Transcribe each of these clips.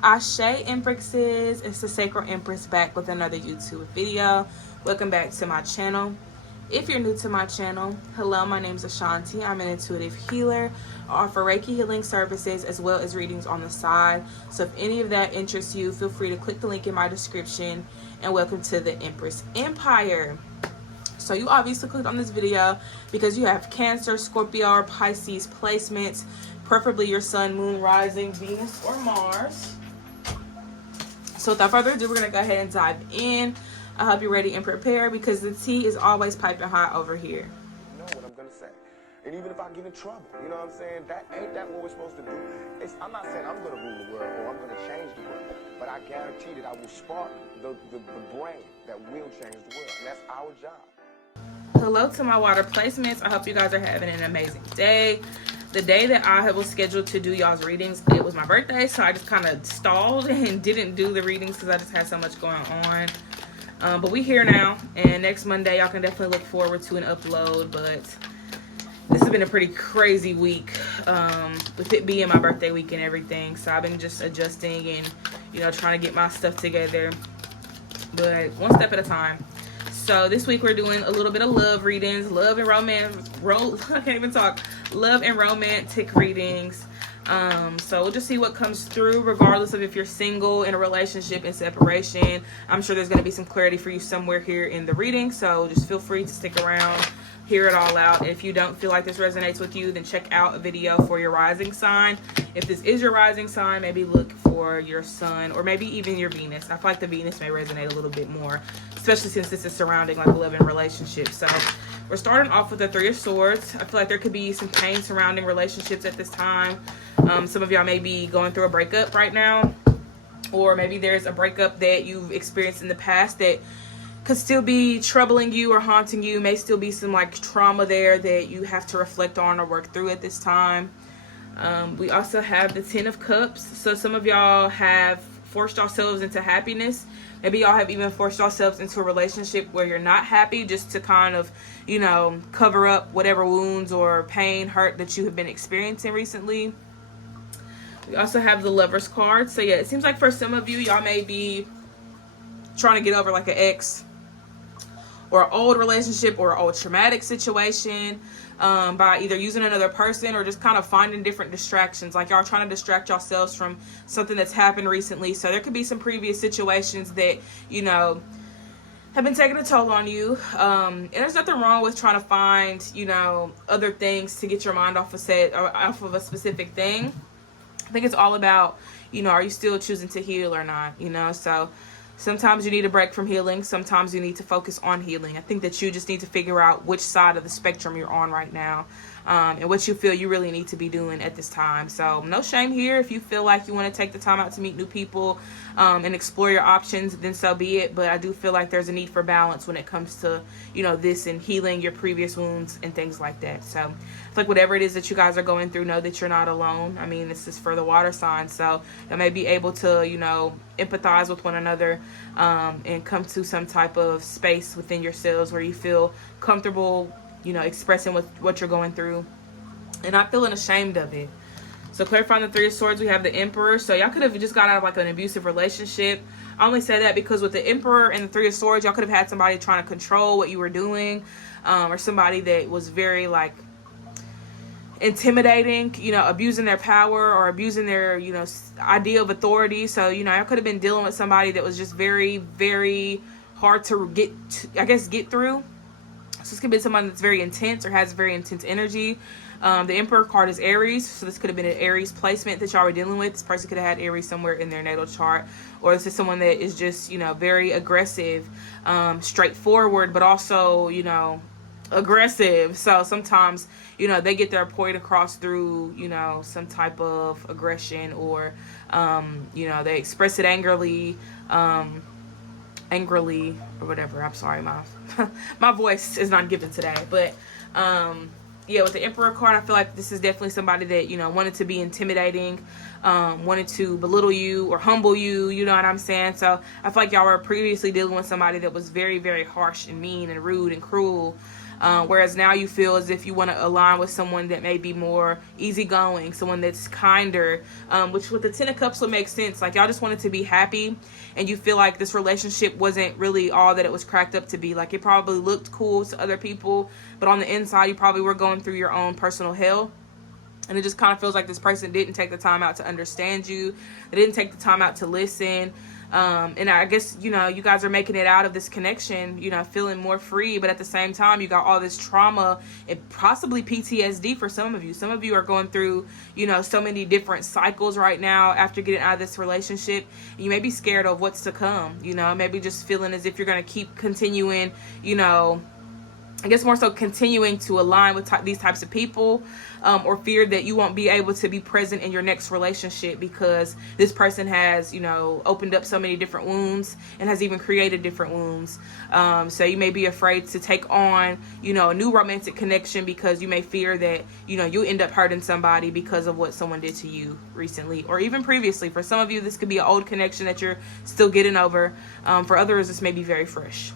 Ashe Empresses, it's the Sacral Empress back with another YouTube video. Welcome back to my channel. If you're new to my channel, hello, my name is Ashanti. I'm an intuitive healer. I offer Reiki healing services as well as readings on the side. So if any of that interests you, feel free to click the link in my description. And welcome to the Empress Empire. So you obviously clicked on this video because you have Cancer, Scorpio, or Pisces placements, preferably your Sun, Moon, Rising, Venus, or Mars. So without further ado, we're going to go ahead and dive in. I hope you're ready and prepared because the tea is always piping hot over here. You know what I'm going to say. And even if I get in trouble, you know what I'm saying? Ain't that what we're supposed to do? I'm not saying I'm going to rule the world or I'm going to change the world. But I guarantee that I will spark the brain that will change the world. And that's our job. Hello to my water placements. I hope you guys are having an amazing day. The day that I was scheduled to do y'all's readings, it was my birthday, so I just kind of stalled and didn't do the readings because I just had so much going on. But we here now, and next Monday y'all can definitely look forward to an upload. But this has been a pretty crazy week with it being my birthday week and everything. So I've been just adjusting and trying to get my stuff together, but one step at a time. So this week we're doing a little bit of love readings, love and romance, I can't even talk, love and romantic readings. So we'll just see what comes through regardless of if you're single, in a relationship, in separation. I'm sure there's going to be some clarity for you somewhere here in the reading. So just feel free to stick around, hear it all out. If you don't feel like this resonates with you, then check out a video for your rising sign. If this is your rising sign, maybe look for your sun or maybe even your Venus. I feel like the Venus may resonate a little bit more, especially since this is surrounding like love and relationships. So we're starting off with the Three of Swords. I feel like there could be some pain surrounding relationships at this time. Some of y'all may be going through a breakup right now, or maybe there's a breakup that you've experienced in the past that could still be troubling you or haunting you. May still be some like trauma there that you have to reflect on or work through at this time. We also have the Ten of Cups. So some of y'all have forced yourselves into happiness. Maybe y'all have even forced yourselves into a relationship where you're not happy, just to kind of, cover up whatever wounds or pain, hurt that you have been experiencing recently. We also have the Lover's card. So yeah, it seems like for some of you, y'all may be trying to get over like an ex or an old relationship or an old traumatic situation by either using another person or just kind of finding different distractions. Like y'all trying to distract yourselves from something that's happened recently. So there could be some previous situations that, have been taking a toll on you. And there's nothing wrong with trying to find, other things to get your mind off of a specific thing. I think it's all about, are you still choosing to heal or not? So sometimes you need a break from healing. Sometimes you need to focus on healing. I think that you just need to figure out which side of the spectrum you're on right now, and what you feel you really need to be doing at this time. So no shame here. If you feel like you want to take the time out to meet new people and explore your options, then so be it. But I do feel like there's a need for balance when it comes to, this and healing your previous wounds and things like that. So it's like whatever it is that you guys are going through, know that you're not alone. I mean, this is for the water sign. So you may be able to, empathize with one another and come to some type of space within yourselves where you feel comfortable, expressing what you're going through and not feeling ashamed of it. So clarifying the Three of Swords, we have the Emperor. So y'all could have just got out of like an abusive relationship. I only say that because with the Emperor and the Three of Swords, y'all could have had somebody trying to control what you were doing, or somebody that was very like intimidating, abusing their power or abusing their, idea of authority. So, I could have been dealing with somebody that was just very, very hard to get through. So this could be someone that's very intense or has very intense energy. The Emperor card is Aries. So this could have been an Aries placement that y'all were dealing with. This person could have had Aries somewhere in their natal chart. Or this is someone that is just, very aggressive, straightforward, but also, aggressive. So sometimes they get their point across through some type of aggression, or they express it angrily or whatever. I'm sorry, my voice is not given today, but yeah, with the Emperor card, I feel like this is definitely somebody that wanted to be intimidating, wanted to belittle you or humble you, you know what I'm saying? So I feel like y'all were previously dealing with somebody that was very, very harsh and mean and rude and cruel. Whereas now you feel as if you want to align with someone that may be more easygoing, someone that's kinder, which with the Ten of Cups would make sense. Like, y'all just wanted to be happy, and you feel like this relationship wasn't really all that it was cracked up to be. Like, it probably looked cool to other people, but on the inside, you probably were going through your own personal hell. And it just kind of feels like this person didn't take the time out to understand you. They didn't take the time out to listen. And I guess, you know, you guys are making it out of this connection, you know, feeling more free. But at the same time, you got all this trauma and possibly PTSD for some of you. Some of you are going through, you know, so many different cycles right now after getting out of this relationship. And you may be scared of what's to come, you know, maybe just feeling as if you're going to keep continuing, you know, I guess more so continuing to align with these types of people, or fear that you won't be able to be present in your next relationship because this person has, you know, opened up so many different wounds and has even created different wounds. So you may be afraid to take on, you know, a new romantic connection because you may fear that, you know, you end up hurting somebody because of what someone did to you recently or even previously. For some of you, this could be an old connection that you're still getting over. For others, this may be very fresh.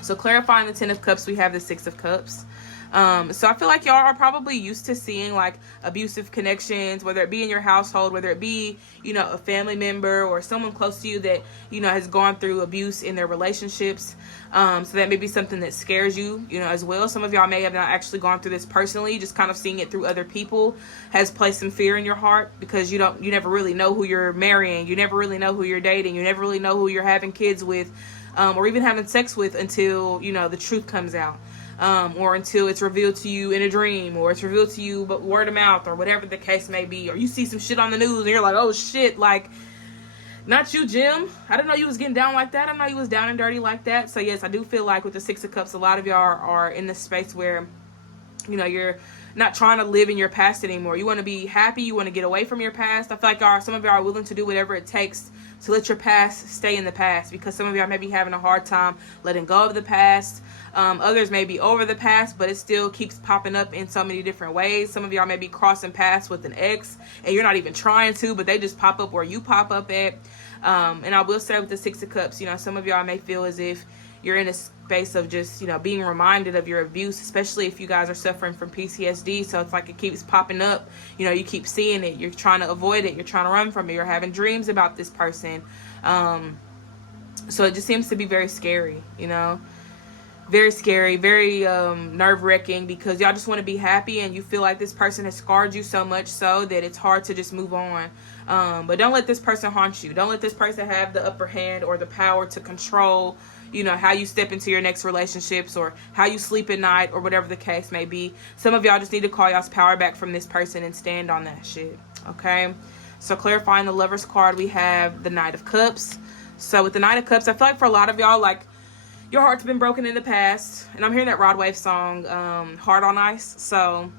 So clarifying the Ten of Cups, we have the Six of Cups. So I feel like y'all are probably used to seeing like abusive connections, whether it be in your household, whether it be, you know, a family member or someone close to you that, you know, has gone through abuse in their relationships. So that may be something that scares you, you know, as well. Some of y'all may have not actually gone through this personally, just kind of seeing it through other people has placed some fear in your heart because you never really know who you're marrying. You never really know who you're dating. You never really know who you're having kids with. Or even having sex with until, you know, the truth comes out. Or until it's revealed to you in a dream, or it's revealed to you but word of mouth, or whatever the case may be. Or you see some shit on the news and you're like, oh shit, like, not you, Jim. I didn't know you was getting down like that. I didn't know you was down and dirty like that. So yes, I do feel like with the Six of Cups, a lot of y'all are in this space where, you know, you're not trying to live in your past anymore. You want to be happy. You want to get away from your past. I feel like some of y'all are willing to do whatever it takes to let your past stay in the past, because some of y'all may be having a hard time letting go of the past. Others may be over the past, but it still keeps popping up in so many different ways. Some of y'all may be crossing paths with an ex and you're not even trying to, but they just pop up where you pop up at. And I will say with the Six of Cups, you know, some of y'all may feel as if you're in a space of just, you know, being reminded of your abuse, especially if you guys are suffering from PTSD. So it's like it keeps popping up. You know, you keep seeing it. You're trying to avoid it. You're trying to run from it. You're having dreams about this person. So it just seems to be very scary, you know. Very scary, very nerve-wracking, because y'all just want to be happy and you feel like this person has scarred you so much so that it's hard to just move on. But don't let this person haunt you. Don't let this person have the upper hand or the power to control, you know, how you step into your next relationships or how you sleep at night or whatever the case may be. Some of y'all just need to call y'all's power back from this person and stand on that shit, okay? So clarifying the Lover's card, we have the Knight of Cups. So with the Knight of Cups, I feel like for a lot of y'all, like, your heart's been broken in the past. And I'm hearing that Rod Wave song, Heart on Ice. So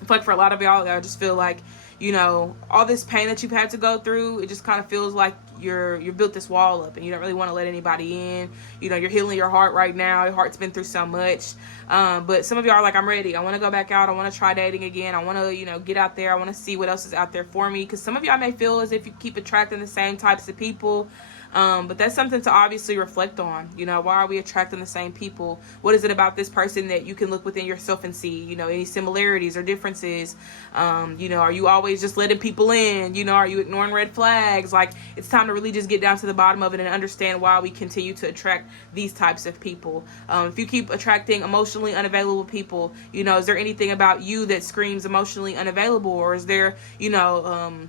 I feel like for a lot of y'all, I just feel like, you know, all this pain that you've had to go through, it just kind of feels like you're built this wall up and you don't really want to let anybody in. You know, you're healing your heart right now. Your heart's been through so much. But some of y'all are like, I'm ready. I want to go back out. I want to try dating again. I want to, you know, get out there. I want to see what else is out there for me. Because some of y'all may feel as if you keep attracting the same types of people. But that's something to obviously reflect on. You know, why are we attracting the same people? What is it about this person that you can look within yourself and see, you know, any similarities or differences? You know, are you always just letting people in? You know, are you ignoring red flags? Like, it's time to really just get down to the bottom of it and understand why we continue to attract these types of people. If you keep attracting emotionally unavailable people, you know, is there anything about you that screams emotionally unavailable? Or is there, you know,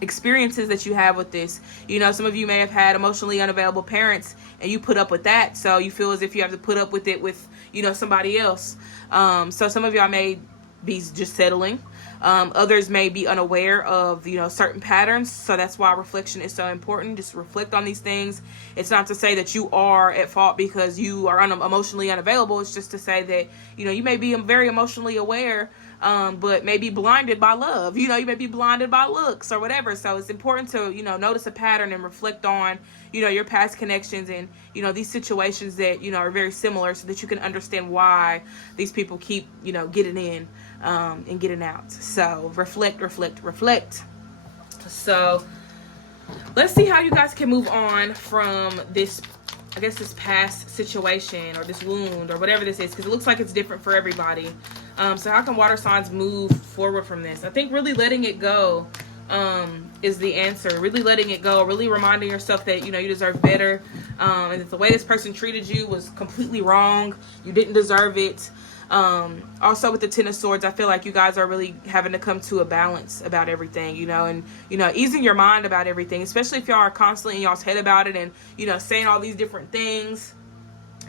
experiences that you have with this? You know, some of you may have had emotionally unavailable parents and you put up with that, so you feel as if you have to put up with it with, you know, somebody else. So some of y'all may be just settling. Others may be unaware of, you know, certain patterns. So that's why reflection is so important. Just reflect on these things. It's not to say that you are at fault because you are emotionally unavailable. It's just to say that, you know, you may be very emotionally aware, but may be blinded by love. You know, you may be blinded by looks or whatever. So it's important to, you know, notice a pattern and reflect on, you know, your past connections and, you know, these situations that, you know, are very similar, so that you can understand why these people keep, you know, getting in and getting out. So reflect. So let's see how you guys can move on from this I guess, this past situation or this wound or whatever this is, because it looks like it's different for everybody. So how can water signs move forward from this? I think really letting it go is the answer. Really letting it go, really reminding yourself that, you know, you deserve better, and that the way this person treated you was completely wrong. You didn't deserve it. Also with the Ten of Swords, I feel like you guys are really having to come to a balance about everything, you know, and, you know, easing your mind about everything, especially if y'all are constantly in y'all's head about it and, you know, saying all these different things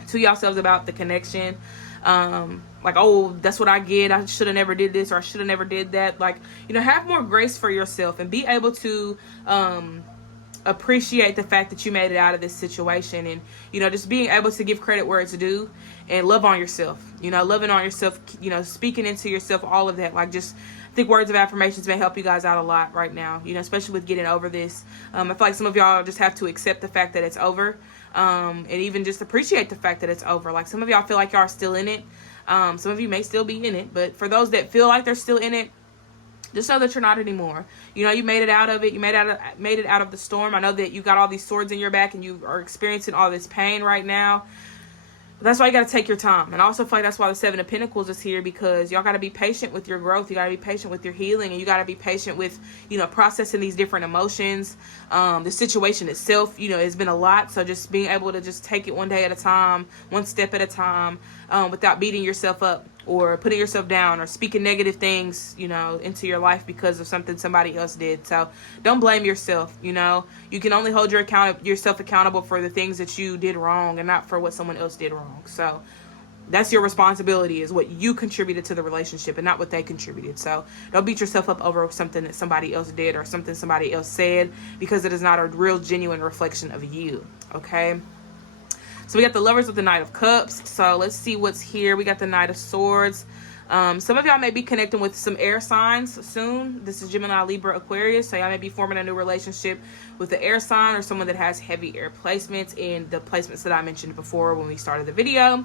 to yourselves about the connection. Like, oh, that's what I get. I should have never did this, or I should have never did that. Like, you know, have more grace for yourself and be able to, appreciate the fact that you made it out of this situation, and, you know, just being able to give credit where it's due and love on yourself, you know, loving on yourself, you know, speaking into yourself, all of that. Like, just, I think words of affirmations may help you guys out a lot right now, you know, especially with getting over this. I feel like some of y'all just have to accept the fact that it's over, and even just appreciate the fact that it's over. Like, some of y'all feel like y'all are still in it. Some of you may still be in it, but for those that feel like they're still in it, just know that you're not anymore. You know, you made it out of it. You made it out of the storm. I know that you got all these swords in your back and you are experiencing all this pain right now. But that's why you got to take your time. And I also feel like that's why the Seven of Pentacles is here, because y'all got to be patient with your growth. You got to be patient with your healing, and you got to be patient with, you know, processing these different emotions. The situation itself, you know, has been a lot. So just being able to just take it one day at a time, one step at a time, without beating yourself up or putting yourself down or speaking negative things, you know, into your life because of something somebody else did. So don't blame yourself. You know, you can only hold yourself accountable for the things that you did wrong and not for what someone else did wrong. So that's your responsibility, is what you contributed to the relationship and not what they contributed. So don't beat yourself up over something that somebody else did or something somebody else said, because it is not a real genuine reflection of you. Okay. So we got the Lovers with the Knight of Cups. So let's see what's here. We got the Knight of Swords. Some of y'all may be connecting with some air signs soon. This is Gemini, Libra, Aquarius. So y'all may be forming a new relationship with the air sign or someone that has heavy air placements in the placements that I mentioned before when we started the video.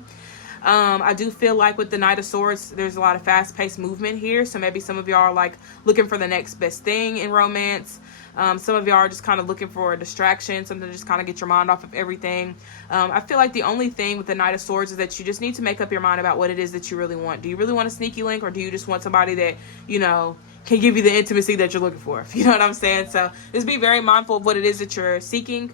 I do feel like with the Knight of Swords, there's a lot of fast-paced movement here. So maybe some of y'all are like looking for the next best thing in romance. Some of y'all are just kind of looking for a distraction, something to just kind of get your mind off of everything. I feel like the only thing with the Knight of Swords is that you just need to make up your mind about what it is that you really want. Do you really want a sneaky link, or do you just want somebody that, you know, can give you the intimacy that you're looking for? You know what I'm saying? So just be very mindful of what it is that you're seeking.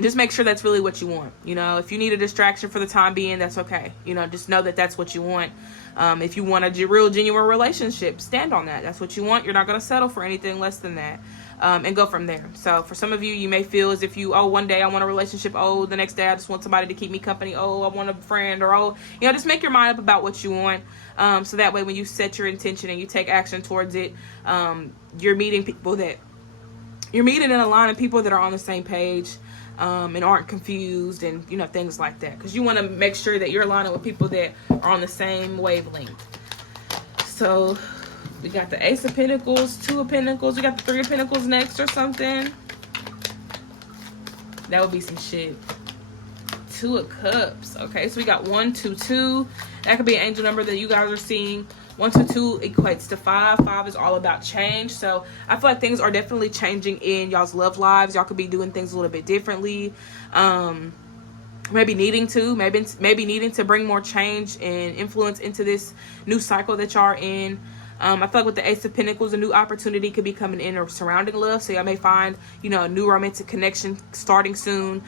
Just make sure that's really what you want. You know, if you need a distraction for the time being, that's okay. You know, just know that that's what you want. If you want a real genuine relationship, stand on that. That's what you want. You're not going to settle for anything less than that, and go from there. So for some of you, you may feel as if you, oh, one day I want a relationship. Oh, the next day I just want somebody to keep me company. Oh, I want a friend. Or, oh, you know, just make your mind up about what you want. So that way when you set your intention and you take action towards it, you're meeting people that you're meeting in a line of people that are on the same page. And aren't confused, and, you know, things like that, because you want to make sure that you're aligning with people that are on the same wavelength. So we got the Ace of Pentacles, Two of Pentacles, we got the Three of Pentacles next or something. That would be some shit. Two of Cups. Okay, so we got 1, 2, 2. That could be an angel number that you guys are seeing. 1, 2, 2 equates to 5. 5 is all about change. So I feel like things are definitely changing in y'all's love lives. Y'all could be doing things a little bit differently. Maybe needing to bring more change and influence into this new cycle that y'all are in. I feel like with the Ace of Pentacles, a new opportunity could be coming in or surrounding love. So y'all may find, you know, a new romantic connection starting soon.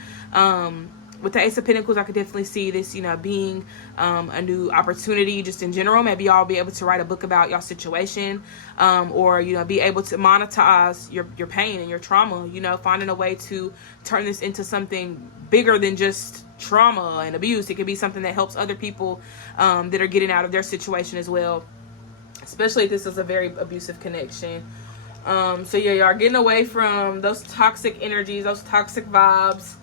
With the Ace of Pentacles, I could definitely see this, you know, being a new opportunity just in general. Maybe y'all be able to write a book about y'all situation, or, you know, be able to monetize your pain and your trauma, you know, finding a way to turn this into something bigger than just trauma and abuse. It could be something that helps other people that are getting out of their situation as well, especially if this is a very abusive connection. So yeah, y'all are getting away from those toxic energies, those toxic vibes,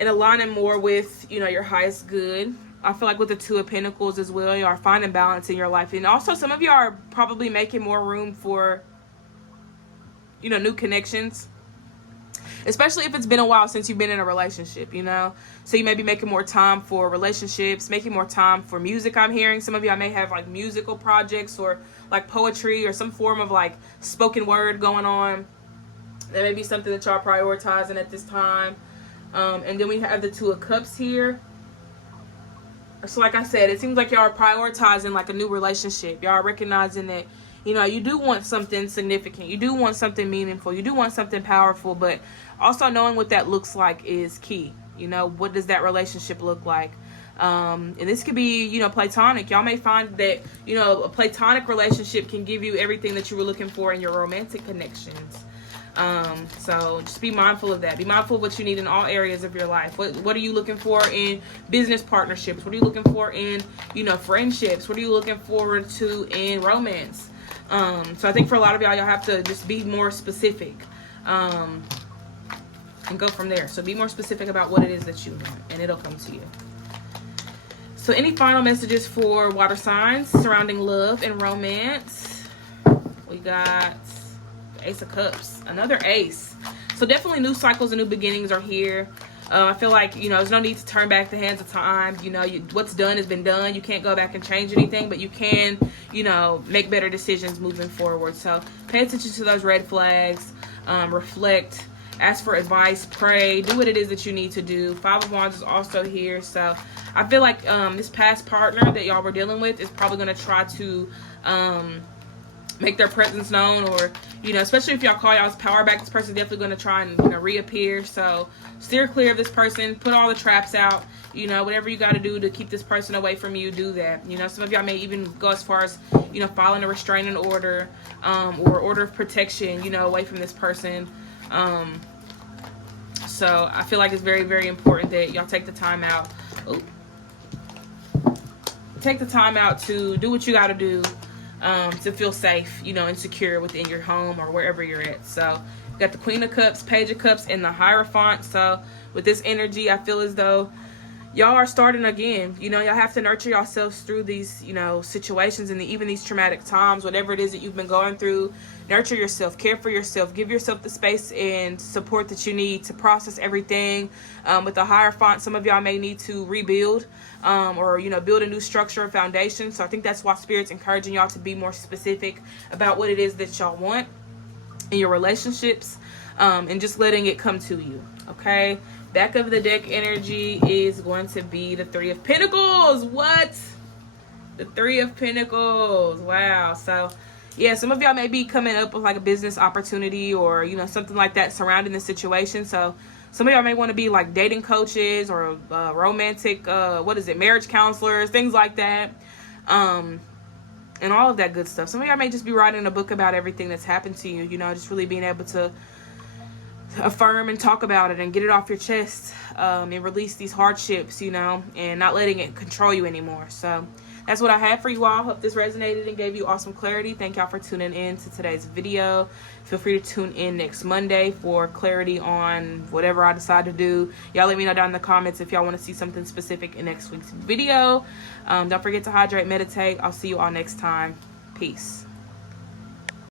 and aligning more with, you know, your highest good. I feel like with the Two of Pentacles as well, you are finding balance in your life. And also some of you are probably making more room for, you know, new connections. Especially if it's been a while since you've been in a relationship, you know. So you may be making more time for relationships, making more time for music, I'm hearing. Some of y'all may have like musical projects or like poetry or some form of like spoken word going on. That may be something that y'all prioritizing at this time. And then we have the Two of Cups here. So like I said, it seems like y'all are prioritizing like a new relationship. Y'all are recognizing that, you know, you do want something significant. You do want something meaningful. You do want something powerful. But also knowing what that looks like is key. You know, what does that relationship look like? And this could be, you know, platonic. Y'all may find that, you know, a platonic relationship can give you everything that you were looking for in your romantic connections. So just be mindful of that. Be mindful of what you need in all areas of your life. What are you looking for in business partnerships? What are you looking for in, you know, friendships? What are you looking forward to in romance? So I think for a lot of y'all have to just be more specific, and go from there. So be more specific about what it is that you want, and it'll come to you. So any final messages for water signs surrounding love and romance? We got Ace of Cups, another ace. So definitely new cycles and new beginnings are here. I feel like, you know, there's no need to turn back the hands of time. You know, what's done has been done. You can't go back and change anything, but you can, you know, make better decisions moving forward. So pay attention to those red flags, reflect, ask for advice, pray, do what it is that you need to do. Five of Wands is also here. So I feel like this past partner that y'all were dealing with is probably going to try to make their presence known, or, you know, especially if y'all call y'all's power back, this person's definitely going to try and, you know, reappear. So steer clear of this person, put all the traps out, you know, whatever you got to do to keep this person away from you, do that. You know, some of y'all may even go as far as, you know, filing a restraining order, or order of protection, you know, away from this person. So I feel like it's very, very important that y'all take the time out. Take the time out to do what you got to do, to feel safe, you know, and secure within your home or wherever you're at. So you got the Queen of Cups, Page of Cups, and the Hierophant. So with this energy, I feel as though y'all are starting again. You know, y'all have to nurture yourselves through these, you know, situations and even these traumatic times, whatever it is that you've been going through. Nurture yourself, care for yourself, give yourself the space and support that you need to process everything. With the Hierophant, some of y'all may need to rebuild, or, you know, build a new structure or foundation. So I think that's why Spirit's encouraging y'all to be more specific about what it is that y'all want in your relationships, and just letting it come to you. Okay, back of the deck energy is going to be the Three of Pentacles. What? The Three of Pentacles. Wow. So yeah, some of y'all may be coming up with like a business opportunity or, you know, something like that surrounding the situation. So some of y'all may want to be like dating coaches or romantic, marriage counselors, things like that. And all of that good stuff. Some of y'all may just be writing a book about everything that's happened to you, you know, just really being able to affirm and talk about it and get it off your chest, and release these hardships, you know, and not letting it control you anymore. So that's what I have for you all. Hope this resonated and gave you awesome clarity. Thank y'all for tuning in to today's video. Feel free to tune in next Monday for clarity on whatever I decide to do. Y'all let me know down in the comments if y'all want to see something specific in next week's video. Don't forget to hydrate, meditate. I'll see you all next time. Peace.